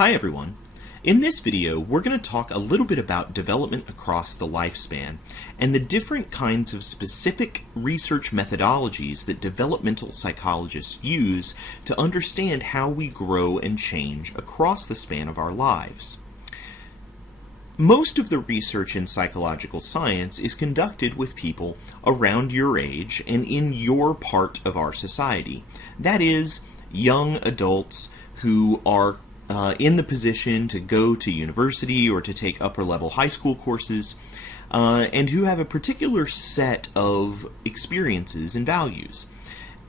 Hi everyone. In this video, we're going to talk a little bit about development across the lifespan and the different kinds of specific research methodologies that developmental psychologists use to understand how we grow and change across the span of our lives. Most of the research in psychological science is conducted with people around your age and in your part of our society. That is, young adults who are in the position to go to university or to take upper-level high school courses, and who have a particular set of experiences and values.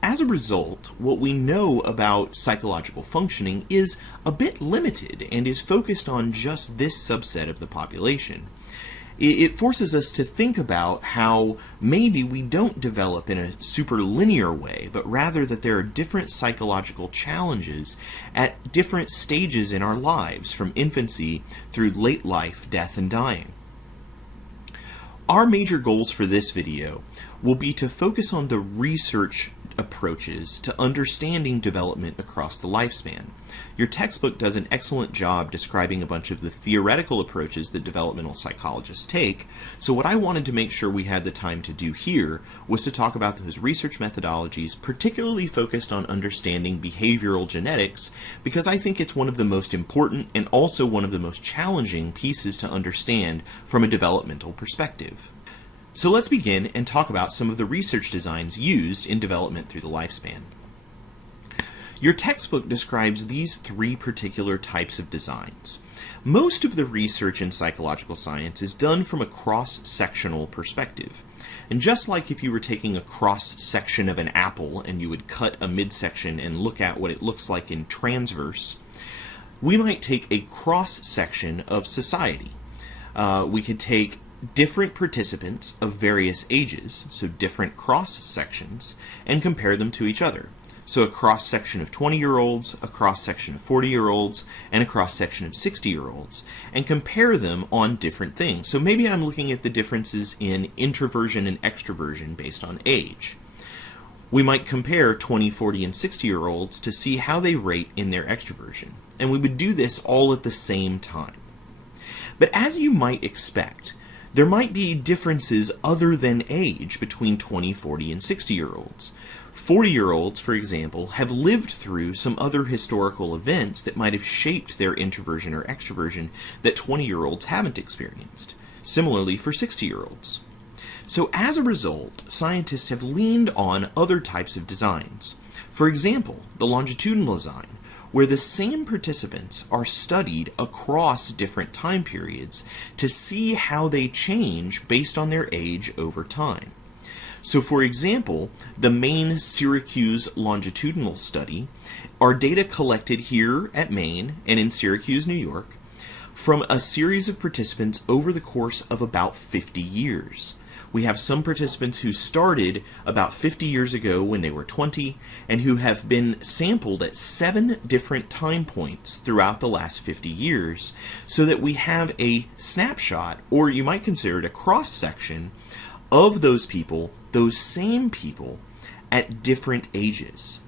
As a result, what we know about psychological functioning is a bit limited and is focused on just this subset of the population. It forces us to think about how maybe we don't develop in a super linear way, but rather that there are different psychological challenges at different stages in our lives, from infancy through late life, death, and dying. Our major goals for this video will be to focus on the research approaches to understanding development across the lifespan. Your textbook does an excellent job describing a bunch of the theoretical approaches that developmental psychologists take, so what I wanted to make sure we had the time to do here was to talk about those research methodologies, particularly focused on understanding behavioral genetics, because I think it's one of the most important and also one of the most challenging pieces to understand from a developmental perspective. So let's begin and talk about some of the research designs used in development through the lifespan. Your textbook describes these three particular types of designs. Most of the research in psychological science is done from a cross-sectional perspective. And just like if you were taking a cross-section of an apple and you would cut a midsection and look at what it looks like in transverse, we might take a cross-section of society. We could take different participants of various ages, so different cross-sections, and compare them to each other. So a cross-section of 20-year-olds, a cross-section of 40-year-olds, and a cross-section of 60-year-olds, and compare them on different things. So maybe I'm looking at the differences in introversion and extroversion based on age. We might compare 20, 40, and 60-year-olds to see how they rate in their extroversion, and we would do this all at the same time. But as you might expect, there might be differences other than age between 20, 40, and 60-year-olds. 40-year-olds, for example, have lived through some other historical events that might have shaped their introversion or extroversion that 20-year-olds haven't experienced. Similarly for 60-year-olds. So as a result, scientists have leaned on other types of designs. For example, the longitudinal design, where the same participants are studied across different time periods to see how they change based on their age over time. So for example, the Maine Syracuse longitudinal study are data collected here at Maine and in Syracuse, New York, from a series of participants over the course of about 50 years. We have some participants who started about 50 years ago when they were 20 and who have been sampled at 7 different time points throughout the last 50 years so that we have a snapshot, or you might consider it a cross-section, of those people, those same people, at different ages.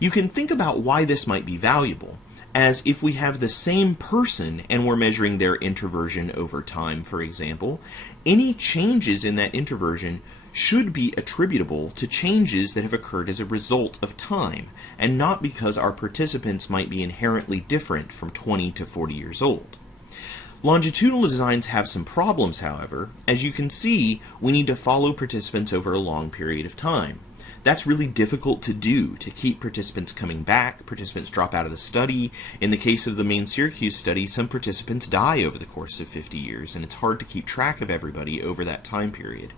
You can think about why this might be valuable, as if we have the same person and we're measuring their introversion over time, for example, any changes in that introversion should be attributable to changes that have occurred as a result of time, and not because our participants might be inherently different from 20 to 40 years old. Longitudinal designs have some problems, however. As you can see, we need to follow participants over a long period of time. That's really difficult to do, to keep participants coming back. Participants drop out of the study. In the case of the Maine Syracuse study, some participants die over the course of 50 years, and it's hard to keep track of everybody over that time period.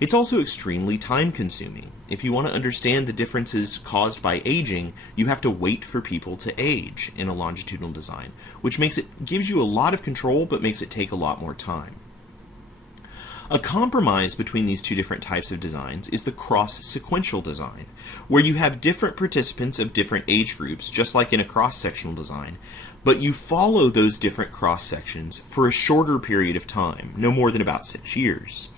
It's also extremely time-consuming. If you want to understand the differences caused by aging, you have to wait for people to age in a longitudinal design, which gives you a lot of control, but makes it take a lot more time. A compromise between these two different types of designs is the cross-sequential design, where you have different participants of different age groups, just like in a cross-sectional design, but you follow those different cross-sections for a shorter period of time, no more than about 6 years.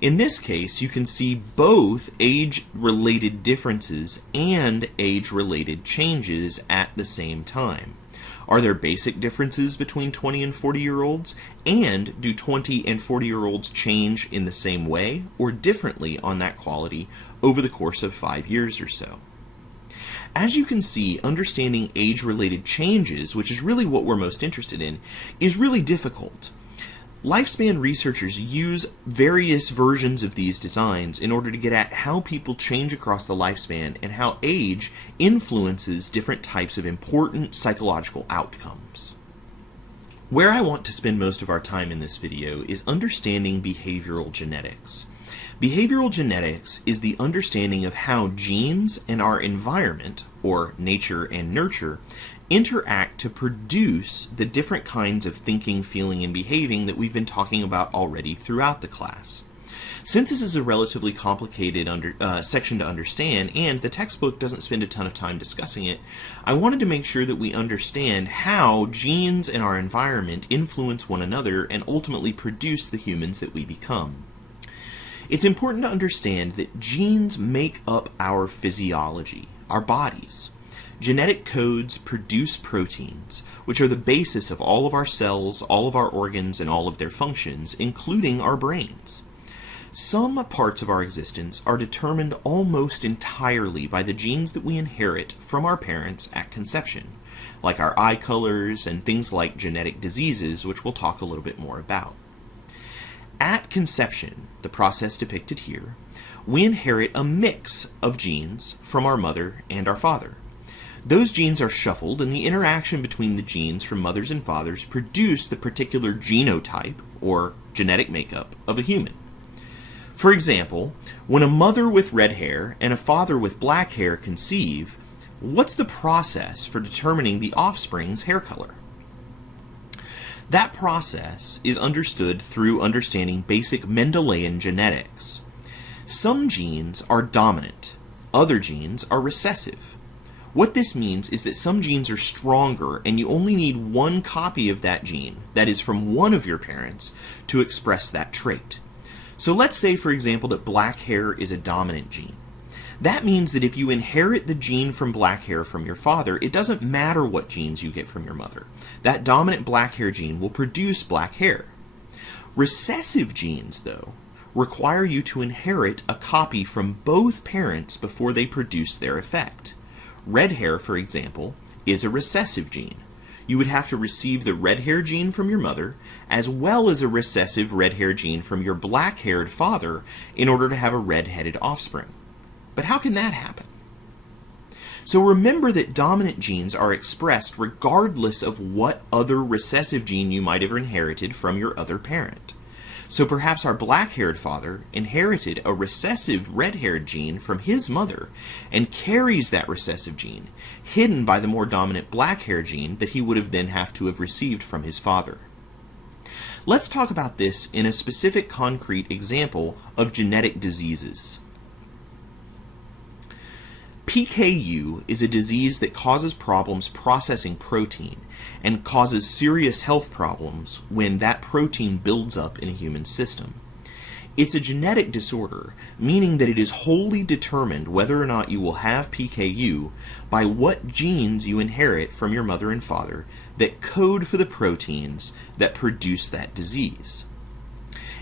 In this case, you can see both age-related differences and age-related changes at the same time. Are there basic differences between 20 and 40-year-olds? And do 20 and 40-year-olds change in the same way or differently on that quality over the course of 5 years or so? As you can see, understanding age-related changes, which is really what we're most interested in, is really difficult. Lifespan researchers use various versions of these designs in order to get at how people change across the lifespan and how age influences different types of important psychological outcomes. Where I want to spend most of our time in this video is understanding behavioral genetics. Behavioral genetics is the understanding of how genes and our environment, or nature and nurture, interact to produce the different kinds of thinking, feeling, and behaving that we've been talking about already throughout the class. Since this is a relatively complicated section to understand, and the textbook doesn't spend a ton of time discussing it, I wanted to make sure that we understand how genes and our environment influence one another and ultimately produce the humans that we become. It's important to understand that genes make up our physiology, our bodies. Genetic codes produce proteins, which are the basis of all of our cells, all of our organs, and all of their functions, including our brains. Some parts of our existence are determined almost entirely by the genes that we inherit from our parents at conception, like our eye colors and things like genetic diseases, which we'll talk a little bit more about. At conception, the process depicted here, we inherit a mix of genes from our mother and our father. Those genes are shuffled, and the interaction between the genes from mothers and fathers produce the particular genotype, or genetic makeup, of a human. For example, when a mother with red hair and a father with black hair conceive, what's the process for determining the offspring's hair color? That process is understood through understanding basic Mendelian genetics. Some genes are dominant, other genes are recessive. What this means is that some genes are stronger and you only need one copy of that gene, that is from one of your parents, to express that trait. So let's say, for example, that black hair is a dominant gene. That means that if you inherit the gene from black hair from your father, it doesn't matter what genes you get from your mother. That dominant black hair gene will produce black hair. Recessive genes, though, require you to inherit a copy from both parents before they produce their effect. Red hair, for example, is a recessive gene. You would have to receive the red hair gene from your mother, as well as a recessive red hair gene from your black-haired father in order to have a red-headed offspring. But how can that happen? So remember that dominant genes are expressed regardless of what other recessive gene you might have inherited from your other parent. So perhaps our black-haired father inherited a recessive red-haired gene from his mother and carries that recessive gene, hidden by the more dominant black-hair gene that he would have then have to have received from his father. Let's talk about this in a specific concrete example of genetic diseases. PKU is a disease that causes problems processing protein and causes serious health problems when that protein builds up in a human system. It's a genetic disorder, meaning that it is wholly determined whether or not you will have PKU by what genes you inherit from your mother and father that code for the proteins that produce that disease.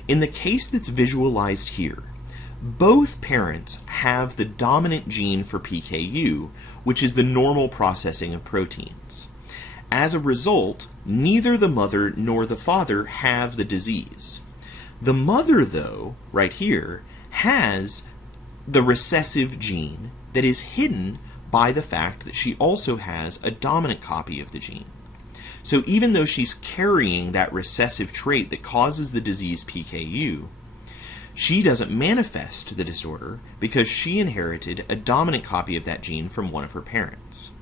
In the case that's visualized here, both parents have the dominant gene for PKU, which is the normal processing of proteins. As a result, neither the mother nor the father have the disease. The mother, though, right here, has the recessive gene that is hidden by the fact that she also has a dominant copy of the gene. So even though she's carrying that recessive trait that causes the disease PKU, she doesn't manifest the disorder because she inherited a dominant copy of that gene from one of her parents.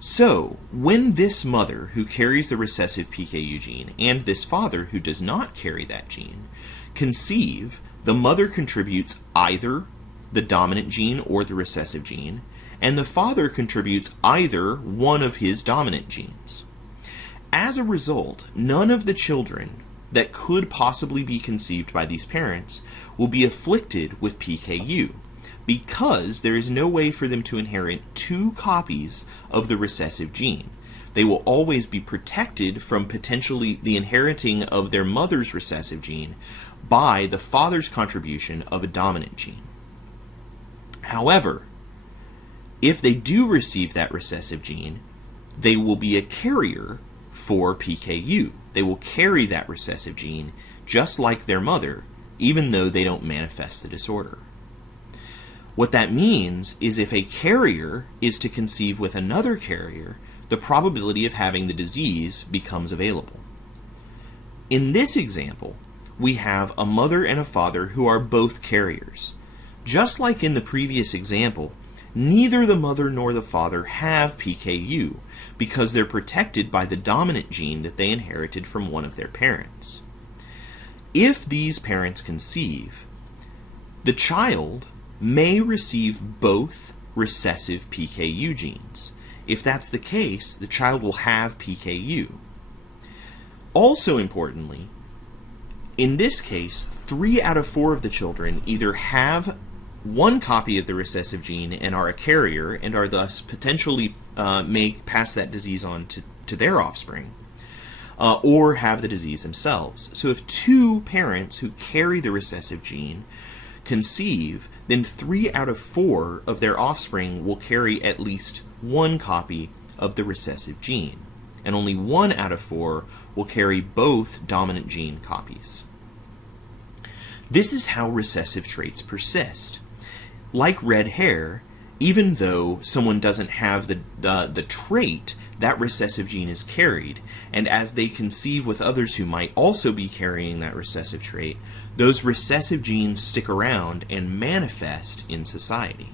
So, when this mother who carries the recessive PKU gene and this father who does not carry that gene conceive, the mother contributes either the dominant gene or the recessive gene, and the father contributes either one of his dominant genes. As a result, none of the children that could possibly be conceived by these parents will be afflicted with PKU because there is no way for them to inherit two copies of the recessive gene. they will always be protected from potentially the inheriting of their mother's recessive gene by the father's contribution of a dominant gene. However, if they do receive that recessive gene, they will be a carrier for PKU. They will carry that recessive gene just like their mother, even though they don't manifest the disorder. What that means is if a carrier is to conceive with another carrier, the probability of having the disease becomes available. In this example, we have a mother and a father who are both carriers. Just like in the previous example, neither the mother nor the father have PKU because they're protected by the dominant gene that they inherited from one of their parents. If these parents conceive, the child may receive both recessive PKU genes. If that's the case, the child will have PKU. Also importantly, in this case, 3 out of 4 of the children either have one copy of the recessive gene and are a carrier and are thus potentially may pass that disease on to their offspring, or have the disease themselves. So if 2 parents who carry the recessive gene conceive, then 3 out of 4 of their offspring will carry at least one copy of the recessive gene, and only 1 out of 4 will carry both dominant gene copies. This is how recessive traits persist. Like red hair, even though someone doesn't have the trait, that recessive gene is carried, and as they conceive with others who might also be carrying that recessive trait, those recessive genes stick around and manifest in society.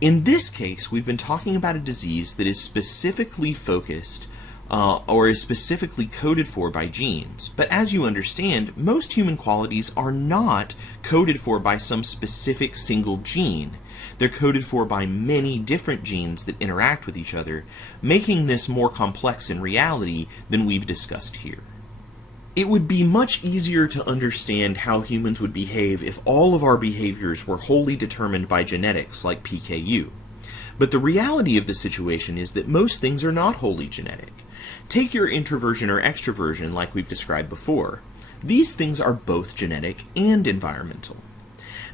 In this case, we've been talking about a disease that is specifically focused or is specifically coded for by genes. But as you understand, most human qualities are not coded for by some specific single gene. They're coded for by many different genes that interact with each other, making this more complex in reality than we've discussed here. It would be much easier to understand how humans would behave if all of our behaviors were wholly determined by genetics like PKU. But the reality of the situation is that most things are not wholly genetic. Take your introversion or extroversion like we've described before. These things are both genetic and environmental.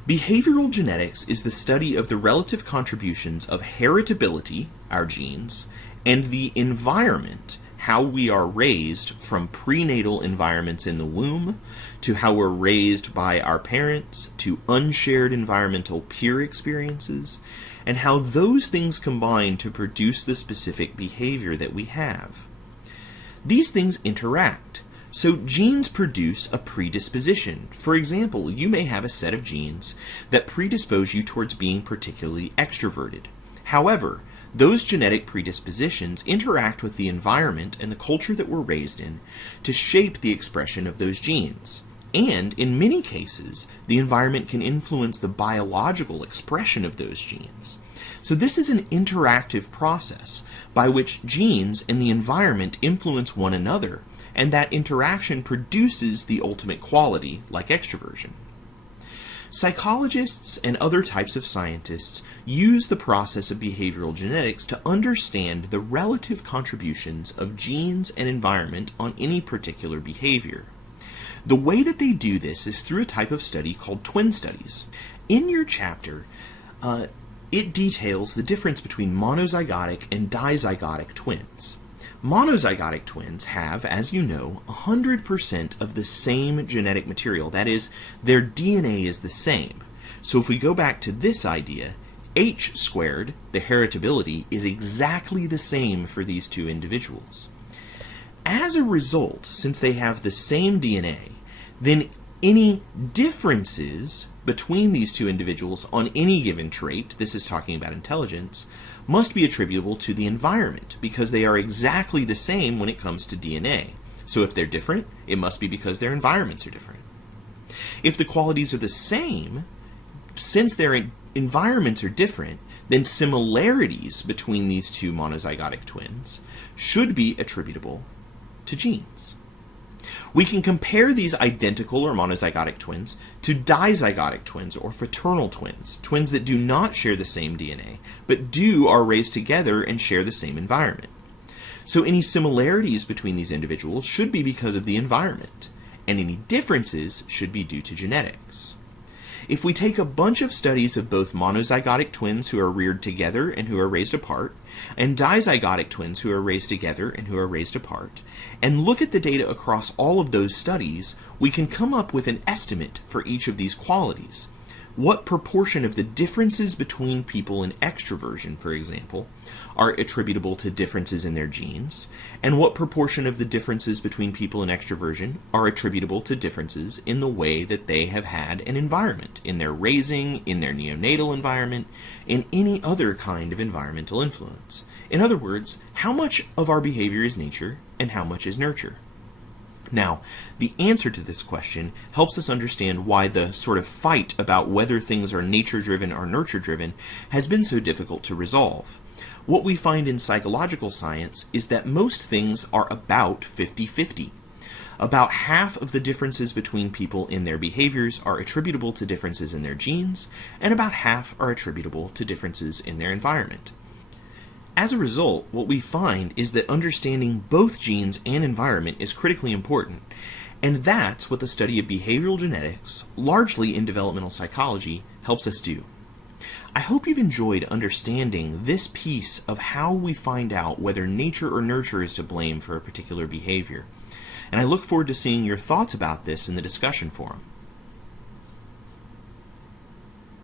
Behavioral genetics is the study of the relative contributions of heritability, our genes, and the environment, how we are raised from prenatal environments in the womb, to how we're raised by our parents, to unshared environmental peer experiences, and how those things combine to produce the specific behavior that we have. These things interact. So genes produce a predisposition. For example, you may have a set of genes that predispose you towards being particularly extroverted. However, those genetic predispositions interact with the environment and the culture that we're raised in to shape the expression of those genes. And in many cases, the environment can influence the biological expression of those genes. So this is an interactive process by which genes and the environment influence one another, and that interaction produces the ultimate quality, like extroversion. Psychologists and other types of scientists use the process of behavioral genetics to understand the relative contributions of genes and environment on any particular behavior. The way that they do this is through a type of study called twin studies. In your chapter, it details the difference between monozygotic and dizygotic twins. Monozygotic twins have, as you know, 100% of the same genetic material. That is, their DNA is the same. So if we go back to this idea, H squared, the heritability, is exactly the same for these two individuals. As a result, since they have the same DNA, then any differences between these two individuals on any given trait, this is talking about intelligence, must be attributable to the environment because they are exactly the same when it comes to DNA. So if they're different, it must be because their environments are different. If the qualities are the same, since their environments are different, then similarities between these two monozygotic twins should be attributable to genes. We can compare these identical or monozygotic twins to dizygotic twins or fraternal twins, twins that do not share the same DNA, but are raised together and share the same environment. So any similarities between these individuals should be because of the environment, and any differences should be due to genetics. If we take a bunch of studies of both monozygotic twins who are reared together and who are raised apart, and dizygotic twins who are raised together and who are raised apart, and look at the data across all of those studies, we can come up with an estimate for each of these qualities. What proportion of the differences between people in extroversion, for example, are attributable to differences in their genes, and what proportion of the differences between people in extroversion are attributable to differences in the way that they have had an environment, in their raising, in their neonatal environment, in any other kind of environmental influence. In other words, how much of our behavior is nature and how much is nurture? Now, the answer to this question helps us understand why the sort of fight about whether things are nature-driven or nurture-driven has been so difficult to resolve. What we find in psychological science is that most things are about 50-50. About half of the differences between people in their behaviors are attributable to differences in their genes, and about half are attributable to differences in their environment. As a result, what we find is that understanding both genes and environment is critically important, and that's what the study of behavioral genetics, largely in developmental psychology, helps us do. I hope you've enjoyed understanding this piece of how we find out whether nature or nurture is to blame for a particular behavior, and I look forward to seeing your thoughts about this in the discussion forum.